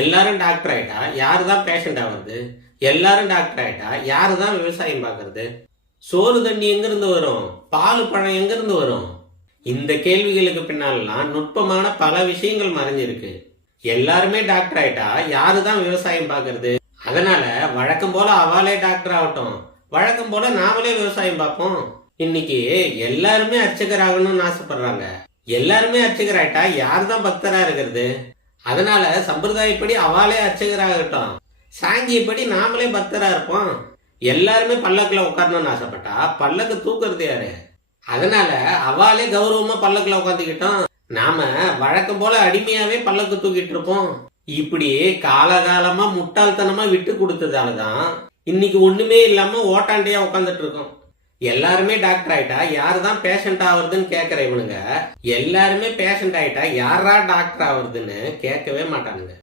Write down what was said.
எல்லாரும் டாக்டர் ஆயிட்டா யாரு தான் பேஷண்ட் ஆகுறது? எல்லாரும் டாக்டர் ஆயிட்டா யாரு தான் விவசாயம் பார்க்கறது? சோறு தண்ணி எங்கிருந்து வரும்? பால் பழம் எங்கிருந்து வரும்? இந்த கேள்விகளுக்கு பின்னாலாம் நுட்பமான பல விஷயங்கள் மறைஞ்சிருக்கு. எல்லாருமே டாக்டர் ஆயிட்டா யாரு தான் விவசாயம் பார்க்கறது? அதனால வழக்கம் போல அவாலே டாக்டர் ஆகட்டும், வழக்கம் போல நாமளே விவசாயம் பார்ப்போம். இன்னைக்கு எல்லாருமே அர்ச்சகர் ஆகணும்னு ஆசைப்படுறாங்க. எல்லாருமே அர்ச்சகர் ஆயிட்டா யாரு தான் பக்தரா இருக்கிறது? அதனால சம்பிரதாயப்படி அவாலே அர்ச்சகராகட்டும், சாங்கியப்படி நாமளே பக்தரா இருப்போம். எல்லாருமே பல்லக்குல உட்காரணும்னு ஆசைப்பட்டா பல்லக்கு தூக்குறது யாரு? அதனால அவாலே கௌரவமா பல்லக்குல உட்காந்துக்கிட்டோம், நாம வழக்கம் போல அடிமையாவே பல்லக்கு தூக்கிட்டு இருப்போம். இப்படி காலகாலமா முட்டாள்தனமா விட்டு கொடுத்ததாலதான் இன்னைக்கு ஒண்ணுமே இல்லாம ஓட்டாண்டியா உட்காந்துட்டு இருக்கோம். எல்லாருமே டாக்டர் ஆயிட்டா யாருதான் பேஷண்ட் ஆகுறதுன்னு கேக்குற இவனுங்க, எல்லாருமே பேஷண்ட் ஆயிட்டா யாரா டாக்டர் ஆகுறதுன்னு கேட்கவே மாட்டானுங்க.